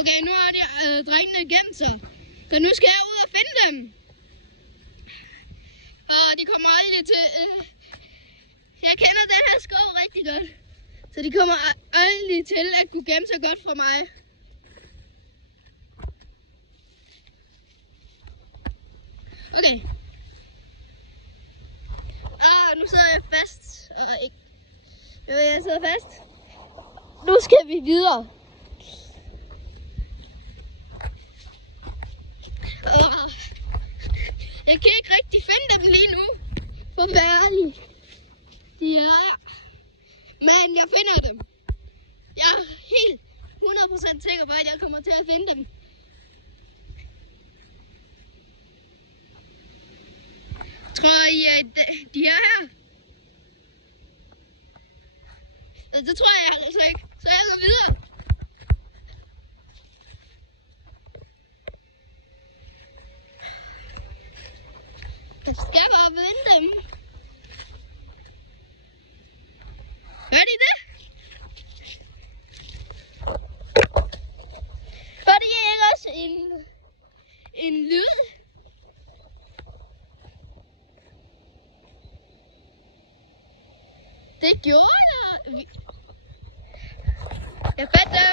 Okay, nu har de drengene gemt sig. Så nu skal jeg ud og finde dem. Og de kommer aldrig til... Jeg kender den her skov rigtig godt. Så de kommer aldrig til at kunne gemme sig godt fra mig. Okay. Nu sidder jeg fast. Jeg sidder fast. Nu skal vi videre. Jeg kan ikke rigtig finde dem lige nu. For at være ærlig. De er her. Men jeg finder dem. Jeg er helt 100% sikker på, at jeg kommer til at finde dem. Tror I, at de er her? Det tror jeg altså ikke. Så jeg går videre. Jeg skal bare vinde dem. Hør de det? Hør de ikke også en lyd? Det gjorde jeg. Jeg fandt dem.